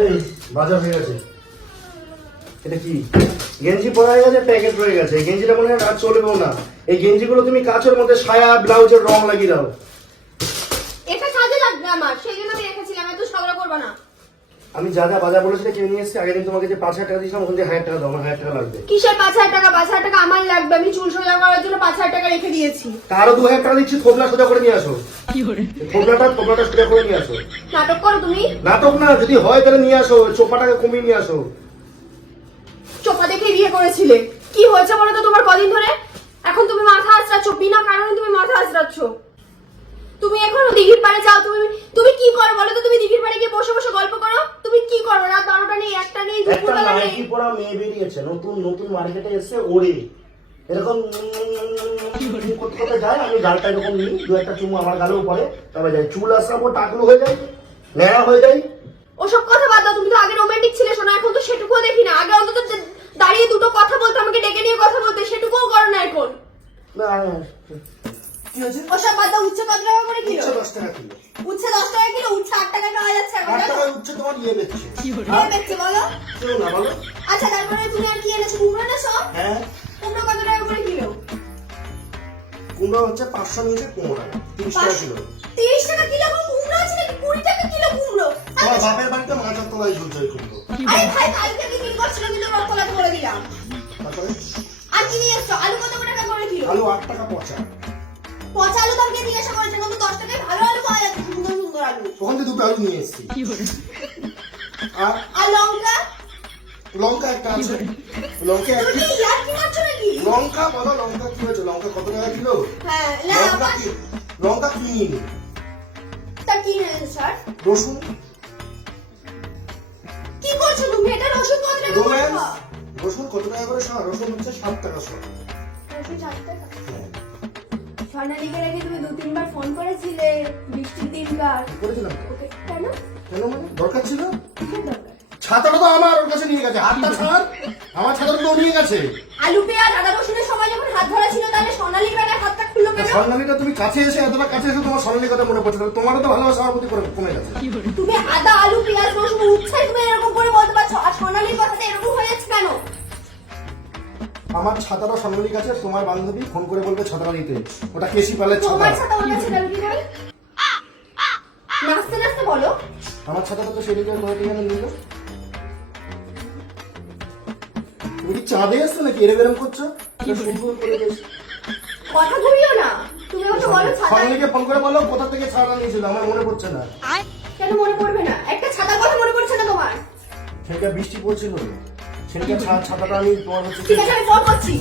এই, বাজার হয়ে গেছে। এটা কি? গেঞ্জি পরা হয়ে গেছে, প্যাকেট রয়ে গেছে। এই গেঞ্জিটা মনে হয় আর চলবেও না। এই গেঞ্জিগুলো তুমি কাচের মধ্যে সায়া, ব্লাউজের রং লাগিয়ে দাও। এটা কাজে লাগবে আমার, সেই জন্য আমি রেখেছিলাম, এত ঝগড়া করব না। আমি যা যা বাজার বলেছি কিনে নিয়ে এসেছি আগের দিন তোমাকে যে পাঁচ হাজার টাকা দিয়েছিলাম ওখান থেকে হাজার টাকা দাও আমার হাজার টাকা লাগবে। কিসের পাঁচ হাজার টাকা? পাঁচ হাজার টাকা আমার লাগবে। আমি চুল সোজা করার জন্য পাঁচ হাজার টাকা রেখে দিয়েছি। তারও দু হাজার টাকা দিচ্ছি থোবলা সোজা করে নিয়ে আসো। থোবলাটা থোবলাটা সোজা করে নিয়ে আসো। নাটক করো তুমি। নাটক না যদি হয় তাহলে নিয়ে আসো চোপাটাকে কমিয়ে নিয়ে আসো। চোপা দেখে বিয়ে করেছিলে। কি হয়েছে বলো তো তোমার কদিন ধরে? এখন তুমি মাথা আঁচড়াচ্ছ বিনা কারণে তুমি মাথা আঁচড়াচ্ছ তুমি এখনও দিঘির পাড়ে যাও তুমি তুমি কি করো বলো তো? তুমি দিঘির পাড়ে গিয়ে বসে বসে গল্প করো। তুমি কি করো রাত বারোটা নেই একটা নেই একটা দুপুরবেলা নেই। নাইটি পরা মেয়ে বেরিয়েছে নতুন নতুন মার্কেটে এসে ওড়ে। এরকম করতে করতে যায় আমি গালটা এরকম নিই দু একটা চুমু আমার গালেও পড়ে তারপরে যাই চুল আসাবো টাকলু হয়ে যায় ন্যাড়া হয়ে যায়। ওসব কথা বাদ দাও তুমি তো আগে রোমান্টিক ছিলে শোনো এখন তো সেটুকুও দেখি না। আগে অন্তত দাঁড়িয়ে দুটো কথা বলতে আমাকে ডেকে নিয়ে কথা বলতে সেটুকুও করো না এখন। না, কি হয়েছে? ওসব বাদ দাও উচ্ছে কত করে উচ্ছে দশ টাকা কিলো। উচ্ছে দশ টাকা কিলো উচ্ছে আট টাকা পাওয়া যাচ্ছে এখন আট জানো? উচ্ছে তোমার ইয়ে বেচছে। কে দেখছে বলো? কেউ না বলো। আচ্ছা তারপরে তুমি আর কি এনেছো? কুমড়ো হ্যাঁ। কুমড়ো কত টাকা করে কিলো? কুমড়ো হচ্ছে পাঁচশো নিয়েছে কুমড়ো টাকা তিরিশ টাকা কিলো। তিরিশ টাকা কিলো এখন কুমড়ো আছে নাকি? কুড়ি টাকা কিলো কুমড়ো। তোমার বাপের বাড়িতে মাছের তলায় ঝুলছে ওই কুমড়ো। আরে ভাই কালকে বিক্রি করছিল কিন্তু রতলাতে বলে দিলাম। আর কি নিয়ে এসছো? আলু কত টাকা করে কিলো? আলু আট টাকা পচা। পচা আলু দাম দিয়ে জিজ্ঞাসা করেছে ওখান থেকে দুটো আলু নিয়ে এসেছি। আর লঙ্কা? লঙ্কা একটা আছে। লঙ্কা লঙ্কা বলো লঙ্কা কি হয়েছে? লঙ্কা কত টাকা কিলো? হ্যাঁ লঙ্কা কি? লঙ্কা কিনিনি। রসুন। কি করছ তুমি? এটা রসুন কত টাকা রসুন কত টাকা করে শোনা রসুন হচ্ছে সাত টাকা শোনা রসুন চার টাকা? স্বর্ণালীকে রেখে তুমি দু তিনবার বৃষ্টির দিনকার ওকে কেন? কেন মানে? দরকার ছিল? ছাতাটা তো আমার ওর কাছে নিয়ে গেছে। হাতটা ছাড়। আমার ছাতাটা তো নিয়ে গেছে। আলু পেঁয়াজ আদা রসুনের সময় যখন হাত ধরা ছিল তাহলে স্বর্ণালীর বেটার হাতটা খুললো কেন স্বর্ণালীটা তুমি কাছে এসে এতটা কাছে এসে তোমার স্বর্ণালী কথা মনে পড়ছে তোমারও তো ভালোবাসা আমার প্রতি কমে গেছে। তুমি আদা আলু পেঁয়াজ রসুন উচ্ছে তুমি এরকম করে বলতে পারছ আর স্বর্ণালীর কথাটা এরকম হয়ে যাচ্ছে কেন? আমার ছাতাটা স্বর্ণালীর কাছে তোমার বান্ধবী ফোন করে বলবে ছাতাটা নিতে। ওটা কেসি পালের ছাতা তোমার ছাতা। ওর কাছে গেল কি করে নাচতে নাচতে বলো আমার ছাতাটা তো সেদিকে তোমাকে কেন নিল। তুমি কি চাঁদে এসছো নাকি? এরম এরম করছ? কথা ঘুরিও না। তুমি আমাকে বলো ছাতা ফোন করে বলো কোথা থেকে ছাতা নিয়েছিল আমার মনে পড়ছে না। কেন মনে পড়বে না? একটা ছাতার কথা মনে পড়ছে না তোমার? সেদিকে বৃষ্টি পড়ছিল। ছা- ছাতাটা আমি তোমার হচ্ছে ঠিক আছে আমি ফোন করছি।